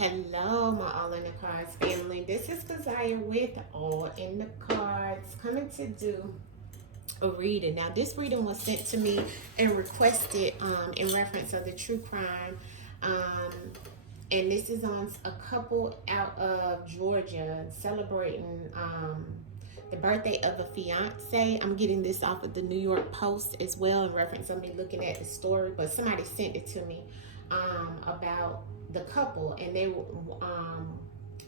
Hello, my All in the Cards family. This is Keziah with All in the Cards, coming to do a reading. Now, this reading was sent to me and requested in reference of the true crime. Um, and this is on a couple out of Georgia celebrating the birthday of a fiance. I'm getting this off of the New York Post as well in reference of me looking at the story, but somebody sent it to me about the couple, and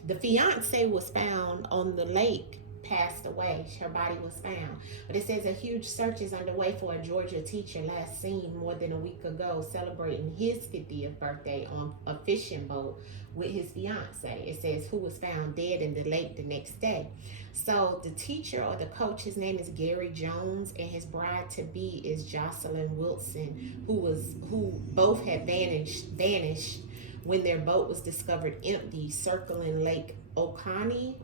the fiance was found on the lake, passed away. Her body was found. But it says a huge search is underway for a Georgia teacher last seen more than a week ago celebrating his 50th birthday on a fishing boat with his fiance. It says who was found dead in the lake the next day. So the teacher or the coach, his name is Gary Jones, and his bride to be is Jocelyn Wilson, who both had vanished when their boat was discovered empty circling Lake Oconee,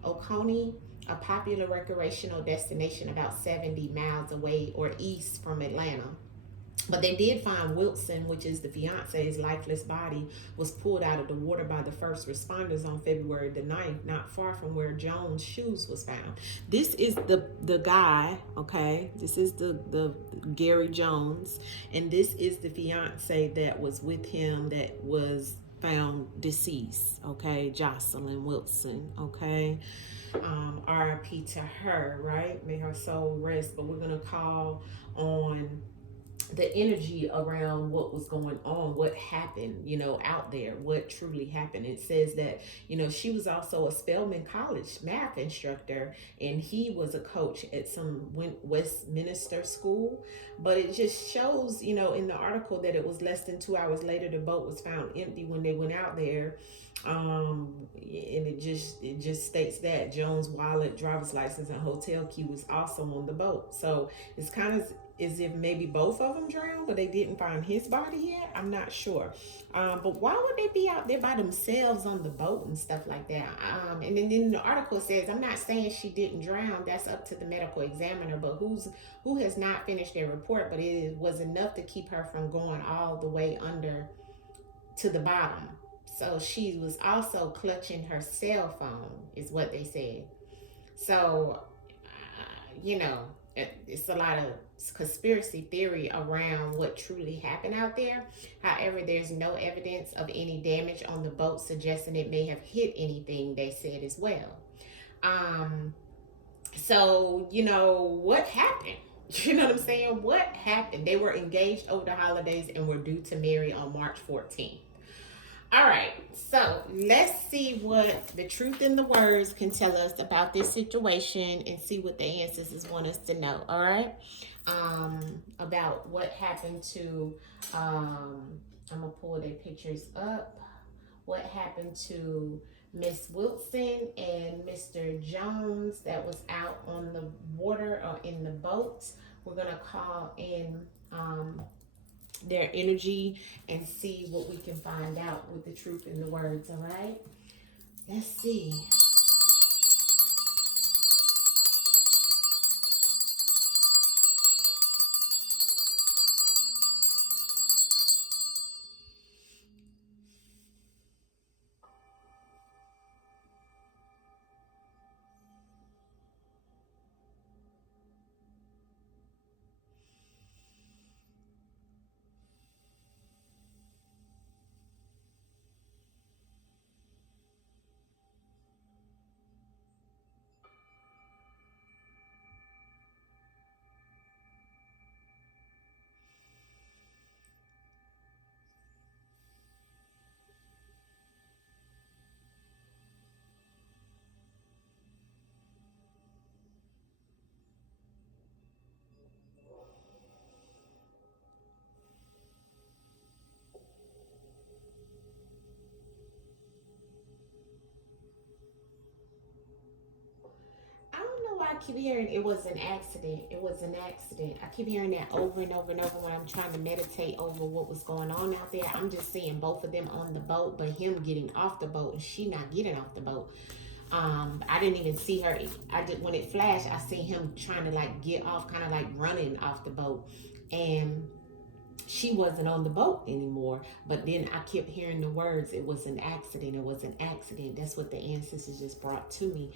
a popular recreational destination about 70 miles away or east from Atlanta. But they did find Wilson, which is the fiance's lifeless body, was pulled out of the water by the first responders on February the 9th, not far from where Jones' shoes was found. This is the guy, okay? This is the Gary Jones, and this is the fiance that was with him that was found deceased, okay? Jocelyn Wilson, okay? RIP to her, right? May her soul rest. But we're gonna call on the energy around what was going on, what happened, out there, what truly happened. It says that, she was also a Spelman College math instructor, and he was a coach at some Westminster school. But it just shows, in the article that it was less than 2 hours later, the boat was found empty when they went out there. And it just states that Jones' wallet, driver's license, and hotel key was also on the boat. So it's kind of as if maybe both of them drowned, but they didn't find his body yet. I'm not sure. But why would they be out there by themselves on the boat and stuff like that? And then the article says, I'm not saying she didn't drown. That's up to the medical examiner, but who has not finished their report, but it was enough to keep her from going all the way under to the bottom. So she was also clutching her cell phone, is what they said. So, it's a lot of conspiracy theory around what truly happened out there. However, there's no evidence of any damage on the boat suggesting it may have hit anything, they said as well. So, what happened? You know what I'm saying? What happened? They were engaged over the holidays and were due to marry on March 14th. All right, so let's see what the truth in the words can tell us about this situation and see what the ancestors want us to know. All right, about what happened to I'm gonna pull their pictures up. What happened to Miss Wilson and Mr. Jones that was out on the water or in the boat? We're gonna call in their energy and see what we can find out with the truth in the words. All right, let's see. I don't know why I keep hearing it was an accident. It was an accident. I keep hearing that over and over and over when I'm trying to meditate over what was going on out there. I'm just seeing both of them on the boat, but him getting off the boat and she not getting off the boat. I didn't even see her. When it flashed, I see him trying to like get off, kind of like running off the boat. And she wasn't on the boat anymore. But then I kept hearing the words, it was an accident, it was an accident. That's what the ancestors just brought to me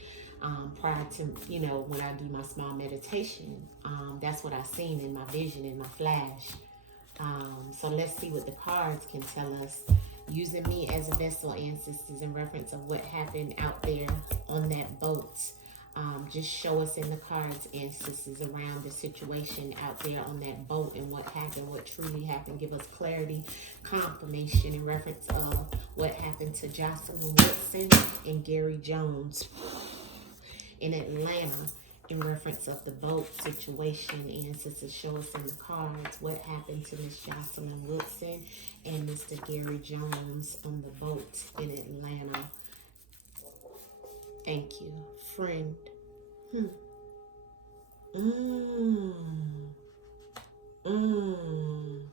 prior to, you know, when I do my small meditation. That's what I seen in my vision, in my flash. So let's see what the cards can tell us. Using me as a vessel, ancestors, in reference of what happened out there on that boat. Just show us in the cards, ancestors, around the situation out there on that boat and what happened, what truly happened. Give us clarity, confirmation in reference of what happened to Jocelyn Wilson and Gary Jones in Atlanta. In reference of the boat situation, ancestors, show us in the cards what happened to Miss Jocelyn Wilson and Mr. Gary Jones on the boat in Atlanta. Thank you, friend. Mm. Mm. Mm.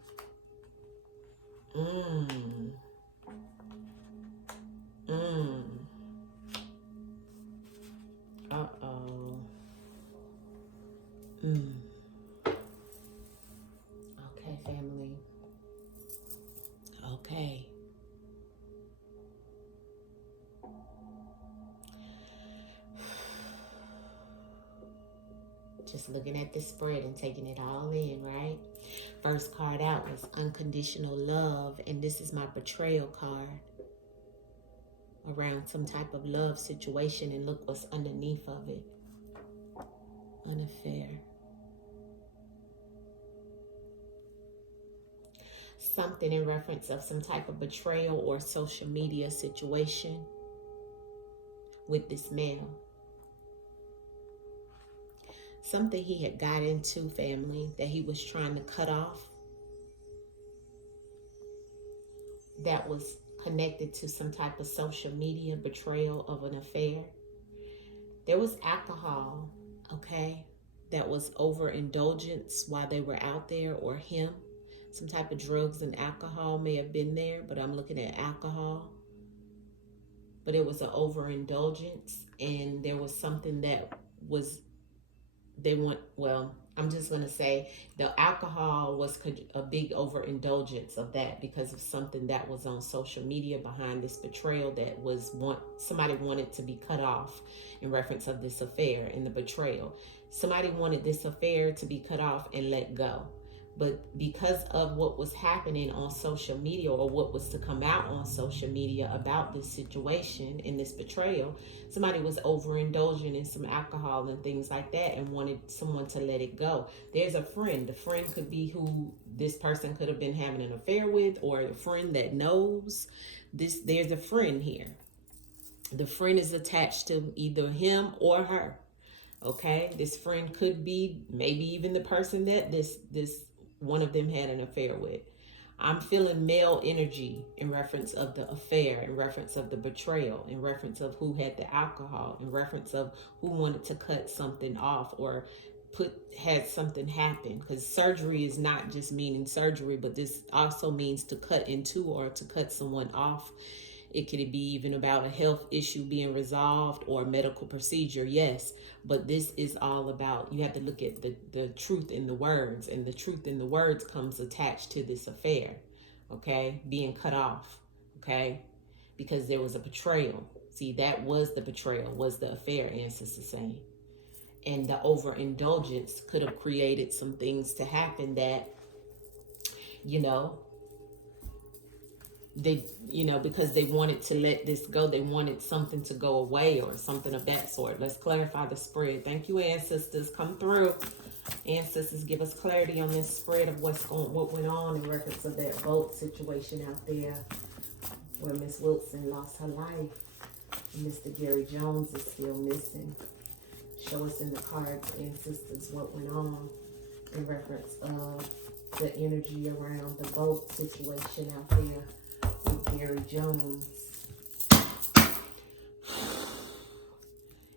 Mm. Uh-oh. Mm. Okay, family. Okay. Just looking at this spread and taking it all in, right? First card out was unconditional love, and this is my betrayal card around some type of love situation, and look what's underneath of it. An affair. Something in reference of some type of betrayal or social media situation with this male. Something he had got into, family, that he was trying to cut off, that was connected to some type of social media betrayal of an affair. There was alcohol, okay, that was overindulgence while they were out there, or him. Some type of drugs and alcohol may have been there, but I'm looking at alcohol. But it was an overindulgence, and there was something that was, I'm just going to say the alcohol was a big overindulgence of that because of something that was on social media behind this betrayal that was somebody wanted to be cut off in reference of this affair and the betrayal. Somebody wanted this affair to be cut off and let go. But because of what was happening on social media, or what was to come out on social media about this situation and this betrayal, somebody was overindulging in some alcohol and things like that and wanted someone to let it go. There's a friend. The friend could be who this person could have been having an affair with, or a friend that knows this. There's a friend here. The friend is attached to either him or her. Okay, this friend could be maybe even the person that this one of them had an affair with. I'm feeling male energy in reference of the affair, in reference of the betrayal, in reference of who had the alcohol, in reference of who wanted to cut something off or had something happen. Because surgery is not just meaning surgery, but this also means to cut into or to cut someone off. It could be even about a health issue being resolved or a medical procedure, yes. But this is all about, you have to look at the truth in the words. And the truth in the words comes attached to this affair, okay? Being cut off, okay? Because there was a betrayal. See, that was the betrayal, was the affair, ancestors saying. And the overindulgence could have created some things to happen that, they, because they wanted to let this go, they wanted something to go away or something of that sort. Let's clarify the spread. Thank you, ancestors. Come through. Ancestors, give us clarity on this spread of what went on in reference of that boat situation out there where Miss Wilson lost her life. And Mr. Gary Jones is still missing. Show us in the cards, ancestors, what went on in reference of the energy around the boat situation out there. Gary Jones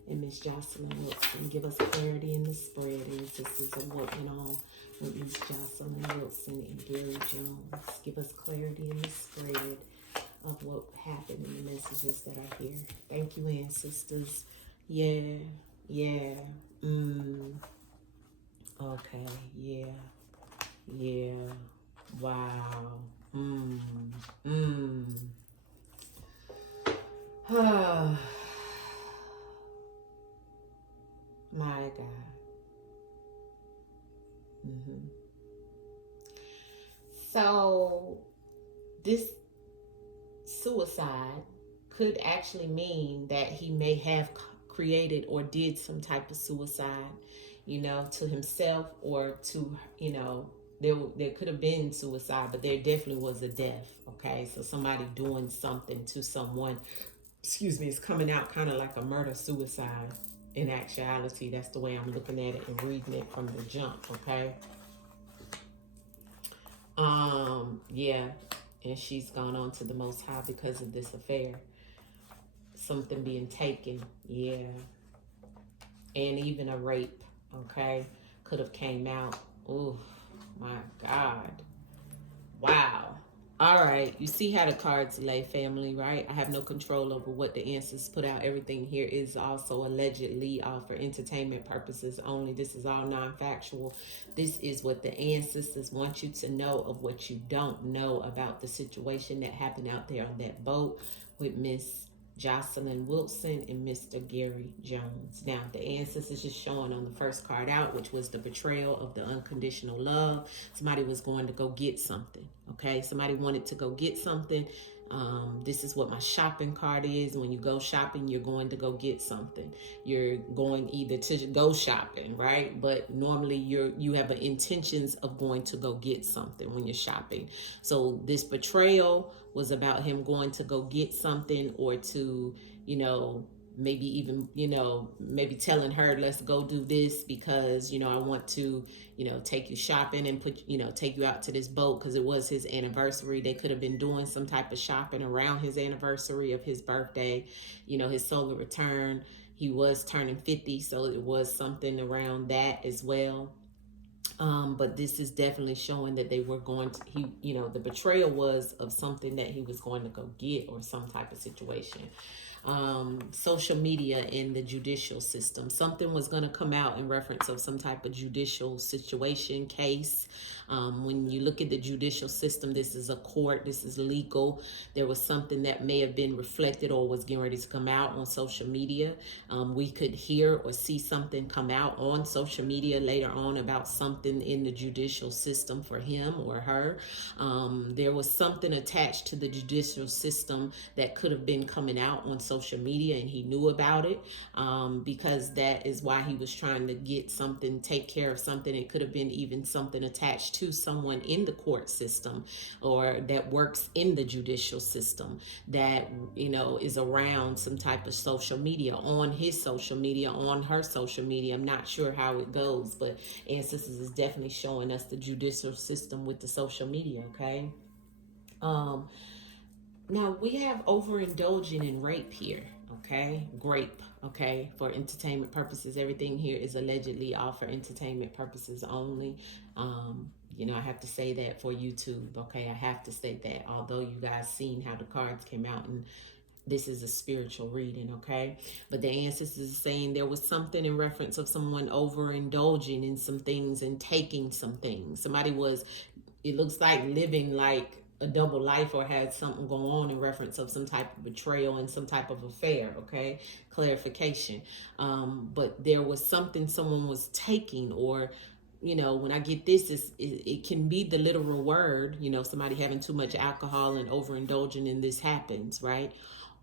and Miss Jocelyn Wilson. Give us clarity in the spread, ancestors, of what went on with Miss Jocelyn Wilson and Gary Jones. Give us clarity in the spread of what happened in the messages that are here. Thank you, ancestors. Yeah. Okay, yeah. Wow. Oh, my God. So this suicide could actually mean that he may have created or did some type of suicide, to himself or to, there could have been suicide, but there definitely was a death. Okay, so somebody doing something to someone, excuse me, is coming out kind of like a murder suicide. In actuality, that's the way I'm looking at it and reading it from the jump. Okay. Yeah, and she's gone on to the Most High because of this affair. Something being taken, yeah, and even a rape. Okay, could have came out. Oh my God, wow. All right, you see how the cards lay, family, right? I have no control over what the answers put out. Everything here is also allegedly for entertainment purposes only. This is all non-factual. This is what the ancestors want you to know of what you don't know about the situation that happened out there on that boat with Miss Jocelyn Wilson and Mr. Gary Jones. Now, the ancestors is showing on the first card out, which was the betrayal of the unconditional love. Somebody was going to go get something, okay? Somebody wanted to go get something. This is what my shopping card is. When you go shopping, you're going to go get something. You're going either to go shopping, right? But normally you have intentions of going to go get something when you're shopping. So this betrayal was about him going to go get something, or to, maybe even, maybe telling her, let's go do this because, I want to, take you shopping and take you out to this boat because it was his anniversary. They could have been doing some type of shopping around his anniversary of his birthday, his solar return. He was turning 50, so it was something around that as well. But this is definitely showing that they were going to, the betrayal was of something that he was going to go get, or some type of situation. Social media in the judicial system. Something was going to come out in reference of some type of judicial situation, case. When you look at the judicial system, this is a court, this is legal. There was something that may have been reflected or was getting ready to come out on social media. We could hear or see something come out on social media later on about something in the judicial system for him or her. There was something attached to the judicial system that could have been coming out on social media, and he knew about it, because that is why he was trying to get something, take care of something. It could have been even something attached to someone in the court system or that works in the judicial system that, is around some type of social media, on his social media, on her social media. I'm not sure how it goes, but Ancestors is definitely showing us the judicial system with the social media, okay? Now we have overindulging in rape here, okay? Grape, okay? For entertainment purposes, everything here is allegedly all for entertainment purposes only. I have to say that for YouTube, okay? I have to state that, although you guys seen how the cards came out, and this is a spiritual reading, okay? But the ancestors are saying there was something in reference of someone overindulging in some things and taking some things. Somebody was, it looks like, living like a double life, or had something going on in reference of some type of betrayal and some type of affair, okay? Clarification. But there was something someone was taking, or when I get this, it can be the literal word, somebody having too much alcohol and overindulging in this happens, right?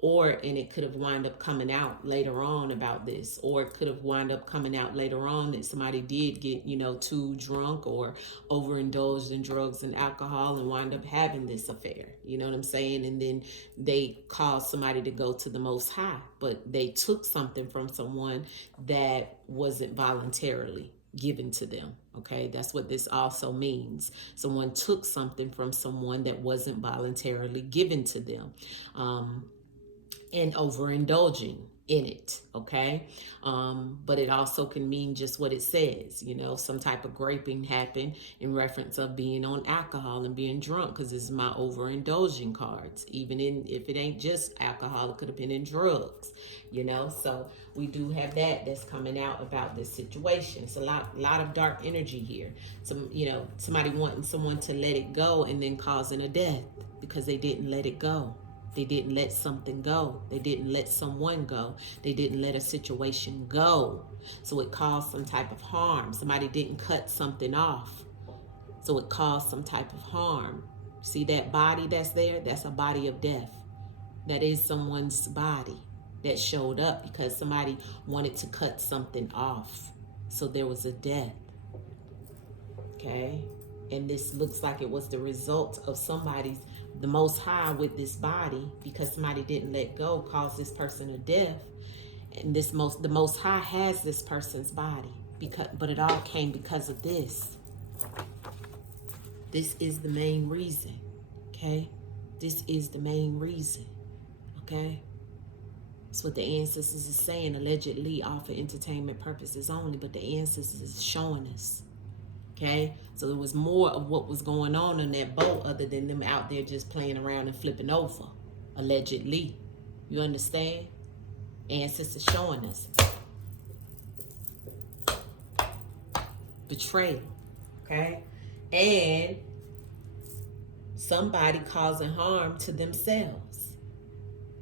And it could have wound up coming out later on about this, or it could have wound up coming out later on that somebody did get, too drunk or overindulged in drugs and alcohol and wind up having this affair. You know what I'm saying? And then they caused somebody to go to the Most High, but they took something from someone that wasn't voluntarily given to them. Okay, that's what this also means. Someone took something from someone that wasn't voluntarily given to them. And overindulging in it, okay? But it also can mean just what it says, you know, some type of graping happened in reference of being on alcohol and being drunk, because this is my overindulging cards. Even if it ain't just alcohol, it could have been in drugs, you know? So we do have that's coming out about this situation. It's a lot of dark energy here. Somebody wanting someone to let it go and then causing a death because they didn't let it go. They didn't let something go. They didn't let someone go. They didn't let a situation go. So it caused some type of harm. Somebody didn't cut something off. So it caused some type of harm. See that body that's there? That's a body of death. That is someone's body that showed up because somebody wanted to cut something off. So there was a death. Okay? And this looks like it was the result of the Most High with this body, because somebody didn't let go, caused this person a death. And the Most High has this person's body, but it all came because of this. This is the main reason, okay? This is the main reason, okay? That's what the ancestors is saying, allegedly all for entertainment purposes only, but the ancestors is showing us. Okay, so there was more of what was going on in that boat other than them out there just playing around and flipping over, allegedly. You understand? Ancestors showing us. Betrayal, okay? And somebody causing harm to themselves.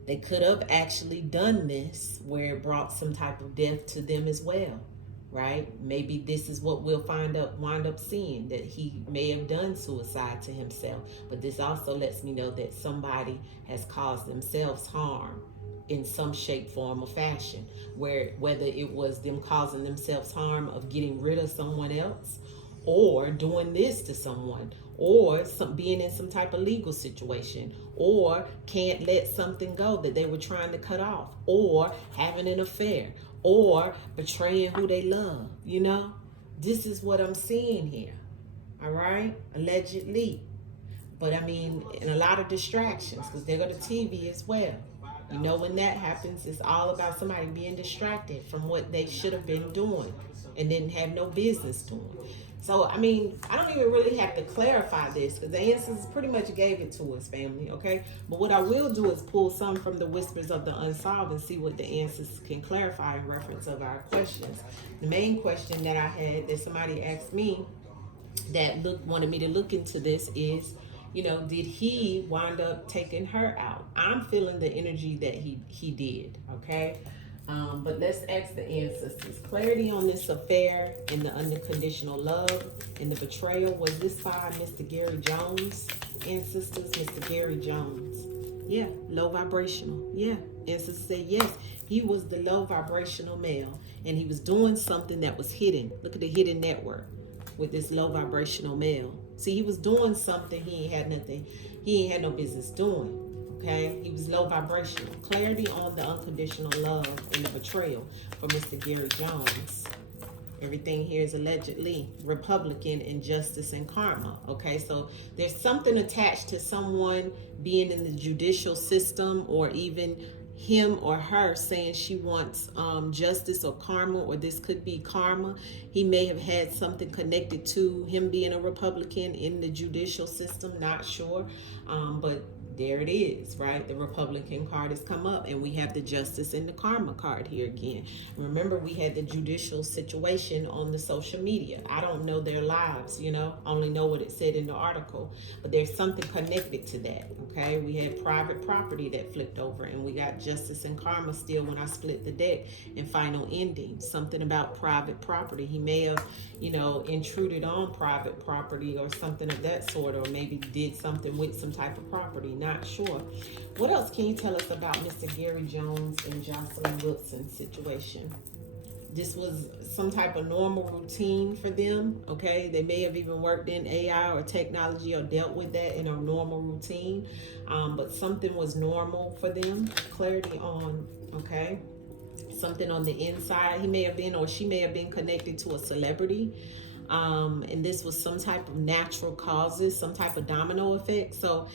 They could have actually done this where it brought some type of death to them as well. Right? Maybe this is what we'll wind up seeing, that he may have done suicide to himself. But this also lets me know that somebody has caused themselves harm in some shape, form, or fashion. Whether it was them causing themselves harm of getting rid of someone else, or doing this to someone, or being in some type of legal situation, or can't let something go that they were trying to cut off, or having an affair, or betraying who they love, you know? This is what I'm seeing here, all right? Allegedly. But I mean, and a lot of distractions, because they go to TV as well. You know, when that happens, it's all about somebody being distracted from what they should have been doing and didn't have no business doing. So, I mean, I don't even really have to clarify this, because the ancestors pretty much gave it to us, family, okay? But what I will do is pull some from the whispers of the unsolved and see what the ancestors can clarify in reference of our questions. The main question that I had that somebody asked me that wanted me to look into this is, you know, did he wind up taking her out? I'm feeling the energy that he did, okay? But let's ask the ancestors. Clarity on this affair and the unconditional love and the betrayal. Was this by Mr. Gary Jones? Ancestors, Mr. Gary Jones. Yeah, low vibrational. Yeah, ancestors say yes. He was the low vibrational male, and he was doing something that was hidden. Look at the hidden network with this low vibrational male. See, he was doing something he ain't had no business doing. Okay, he was low vibrational. Clarity on the unconditional love and the betrayal for Mr. Gary Jones. Everything here is allegedly Republican injustice and karma. Okay, so there's something attached to someone being in the judicial system, or even him or her saying she wants justice or karma, or this could be karma. He may have had something connected to him being a Republican in the judicial system, not sure, but there it is, right? The Republican card has come up, and we have the justice and the karma card here again. Remember, we had the judicial situation on the social media. I don't know their lives, you know, only know what it said in the article, but there's something connected to that, okay? We had private property that flipped over, and we got justice and karma still when I split the deck in final ending. Something about private property. He may have, you know, intruded on private property or something of that sort, or maybe did something with some type of property. Not sure. What else can you tell us about Mr. Gary Jones and Jocelyn Wilson's situation? This was some type of normal routine for them, okay? They may have even worked in AI or technology or dealt with that in a normal routine, but something was normal for them. Clarity on, okay? Something on the inside. He may have been, or she may have been connected to a celebrity. And this was some type of natural causes, some type of domino effect. So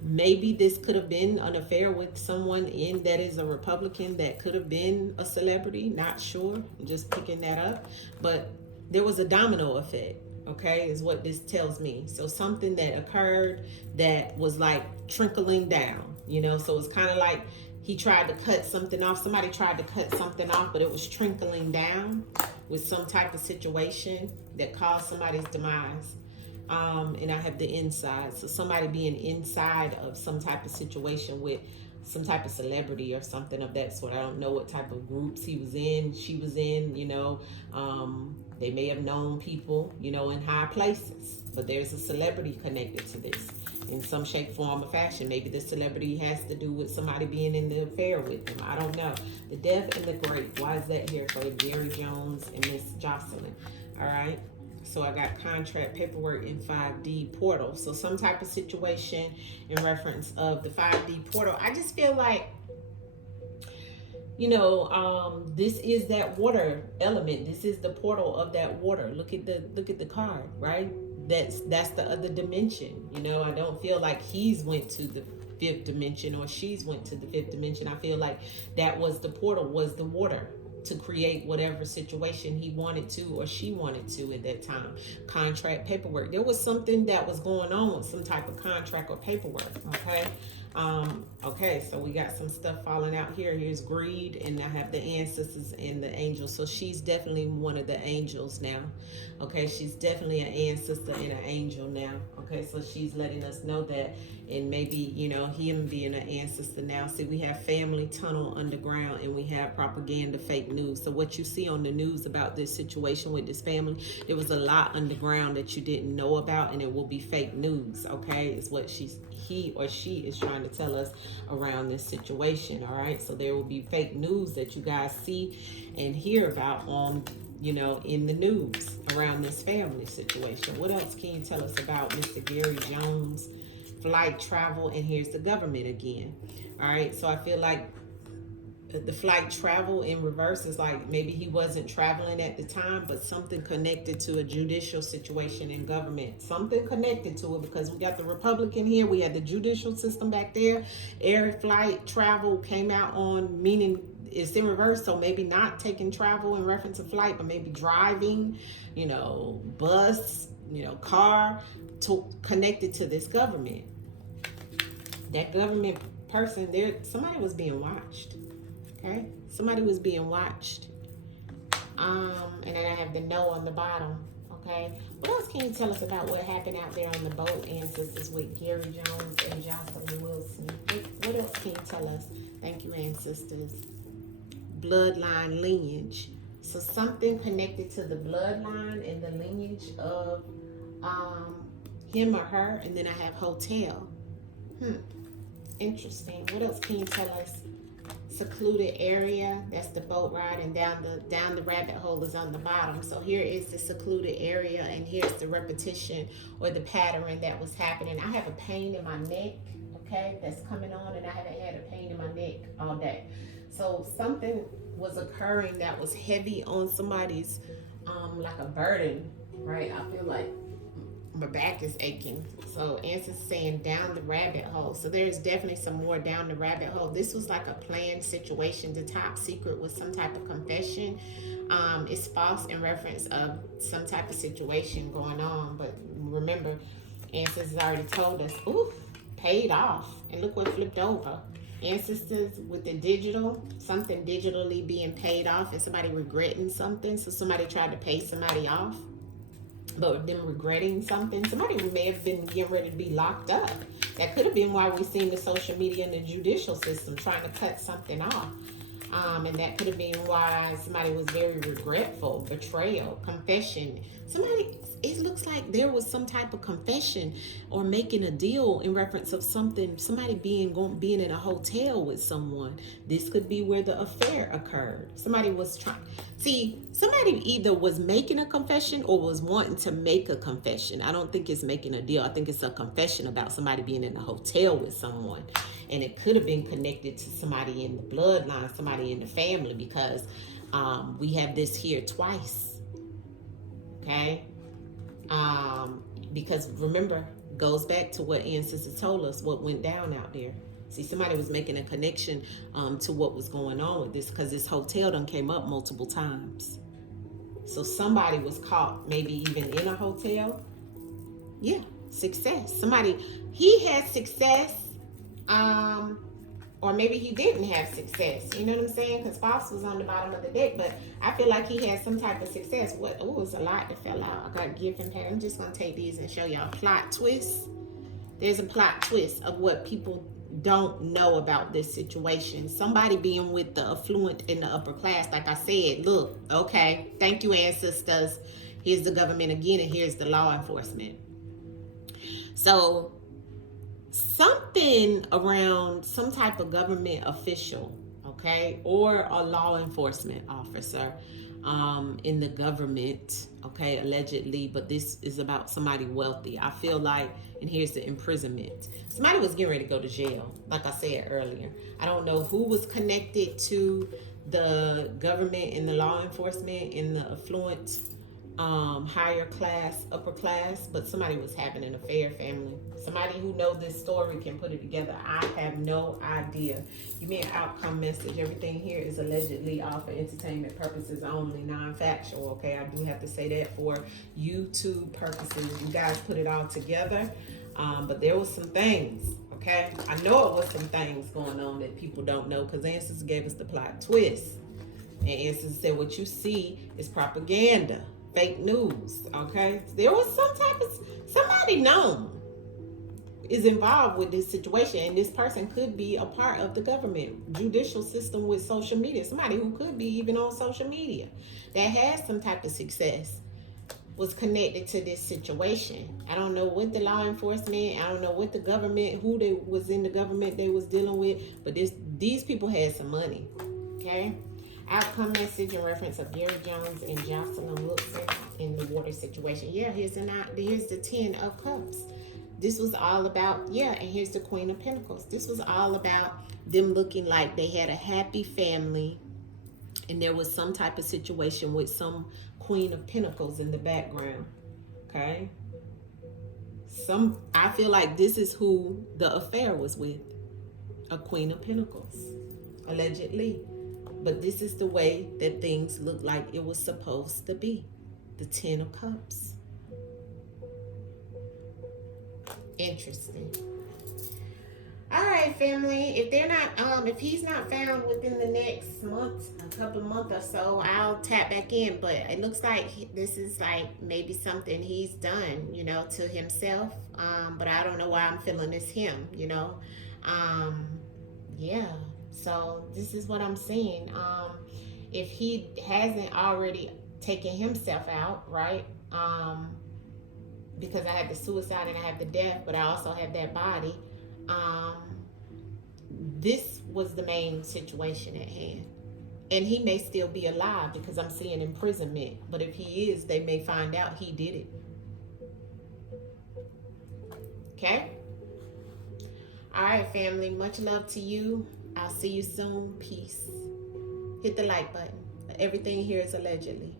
maybe this could have been an affair with someone in that is a Republican that could have been a celebrity. Not sure. I'm just picking that up. But there was a domino effect, okay, is what this tells me. So something that occurred that was like trickling down, you know, so it's kind of like he tried to cut something off. Somebody tried to cut something off, but it was trickling down with some type of situation that caused somebody's demise. And I have the inside. So somebody being inside of some type of situation with some type of celebrity or something of that sort. I don't know what type of groups he was in, she was in, you know. They may have known people, you know, in high places, but there's a celebrity connected to this in some shape, form, or fashion. Maybe the celebrity has to do with somebody being in the affair with them. I don't know. The deaf and the great. Why is that here for Gary Jones and Miss Jocelyn? All right. So I got contract paperwork in 5D portal. So some type of situation in reference of the 5D portal. I just feel like, you know, this is that water element. This is the portal of that water. Look at the card, right? That's the other dimension. You know, I don't feel like he's went to the fifth dimension or she's went to the fifth dimension. I feel like that was the portal, was the water, to create whatever situation he wanted to or she wanted to at that time. Contract paperwork. There was something that was going on with some type of contract or paperwork. Okay. Okay, so we got some stuff falling out here. Here's greed, and I have the ancestors and the angels. So she's definitely one of the angels now. Okay, she's definitely an ancestor and an angel now. Okay, so she's letting us know that, and maybe, you know, him being an ancestor now. See, we have family tunnel underground, and we have propaganda, fake news. So what you see on the news about this situation with this family, there was a lot underground that you didn't know about, and it will be fake news. Okay, is what he or she is trying to tell us around this situation. All right, so there will be fake news that you guys see and hear about on, you know, in the news around this family situation. What else can you tell us about Mr. Gary Jones? Flight, travel, and here's the government again. All right, so I feel like the flight, travel in reverse is like maybe he wasn't traveling at the time, but something connected to a judicial situation in government. Something connected to it, because we got the Republican here, we had the judicial system back there. Air flight, travel came out on, meaning it's in reverse. So maybe not taking travel in reference to flight, but maybe driving, you know, bus, you know, car, connected to this government. That government person there, somebody was being watched. Okay, somebody was being watched. And then I have the no on the bottom. Okay, what else can you tell us about what happened out there on the boat, ancestors, with Gary Jones and Jocelyn Wilson? What else can you tell us? Thank you, ancestors. Bloodline, lineage. So something connected to the bloodline and the lineage of him or her. And then I have hotel. Interesting. What else can you tell us? Secluded area, that's the boat ride, and down the rabbit hole is on the bottom. So here is the secluded area, and here's the repetition or the pattern that was happening. I have a pain in my neck, okay, that's coming on, and I haven't had a pain in my neck all day. So something was occurring that was heavy on somebody's, like a burden, right? I feel like my back is aching. So answer's saying down the rabbit hole. So there's definitely some more down the rabbit hole. This was like a planned situation. The top secret was some type of confession. It's false in reference of some type of situation going on. But remember, answers has already told us, ooh, paid off. And look what flipped over. Ancestors with the digital, something digitally being paid off and somebody regretting something. So somebody tried to pay somebody off, but them regretting something. Somebody may have been getting ready to be locked up. That could have been why we seen the social media and the judicial system trying to cut something off. And that could have been why somebody was very regretful, betrayal, confession. Somebody, it looks like there was some type of confession or making a deal in reference of something, somebody being in a hotel with someone. This could be where the affair occurred. Somebody was trying, somebody either was making a confession or was wanting to make a confession. I don't think it's making a deal. I think it's a confession about somebody being in a hotel with someone. And it could have been connected to somebody in the bloodline, somebody in the family, because we have this here twice. Okay? Because remember, Goes back to what Ann Sister told us, what went down out there. See, somebody was making a connection to what was going on with this, because this hotel done came up multiple times. So somebody was caught, maybe even in a hotel. Yeah, success. Somebody, he had success, or maybe he didn't have success. You know what I'm saying? Because Foss was on the bottom of the deck, but I feel like he had some type of success. What? Oh, it was a lot that fell out. I got gift and pay. I'm just gonna take these and show y'all plot twist. There's a plot twist of what people don't know about this situation. Somebody being with the affluent and the upper class, like I said, look, okay, thank you, ancestors. Here's the government again, and here's the law enforcement. So something around some type of government official, okay, or a law enforcement officer in the government, okay, allegedly, but this is about somebody wealthy. I feel like, and here's the imprisonment. Somebody was getting ready to go to jail, like I said earlier. I don't know who was connected to the government and the law enforcement and the affluent, higher class, upper class, but somebody was having an affair, family. Somebody who knows this story can put it together. I have no idea. Give me an outcome message. Everything here is allegedly all for entertainment purposes only, non-factual, okay? I do have to say that for YouTube purposes. You guys put it all together, but there was some things, okay? I know it was some things going on that people don't know, because Answers gave us the plot twist. And Answers said what you see is propaganda. Fake news, okay? There was some type of, somebody known is involved with this situation, and this person could be a part of the government judicial system with social media. Somebody who could be even on social media that has some type of success was connected to this situation. I don't know what the law enforcement, I don't know what the government, who they was in the government they was dealing with, but these people had some money, okay? Outcome message in reference of Gary Jones and Jocelyn Wilson in the water situation. Yeah, here's the 10 of Cups. This was all about, yeah, and here's the Queen of Pentacles. This was all about them looking like they had a happy family, and there was some type of situation with some Queen of Pentacles in the background, okay? I feel like this is who the affair was with, a Queen of Pentacles, allegedly. But this is the way that things look like it was supposed to be. The 10 of Cups. Interesting. All right, family. If they're not, if he's not found within the next month, a couple of months or so, I'll tap back in. But it looks like this is like maybe something he's done, you know, to himself. But I don't know why I'm feeling it's him, you know. Yeah. So this is what I'm seeing. If he hasn't already taken himself out, right? Because I have the suicide and I have the death, but I also have that body. This was the main situation at hand. And he may still be alive because I'm seeing imprisonment. But if he is, they may find out he did it. Okay? All right, family. Much love to you. I'll see you soon. Peace. Hit the like button. Everything here is allegedly.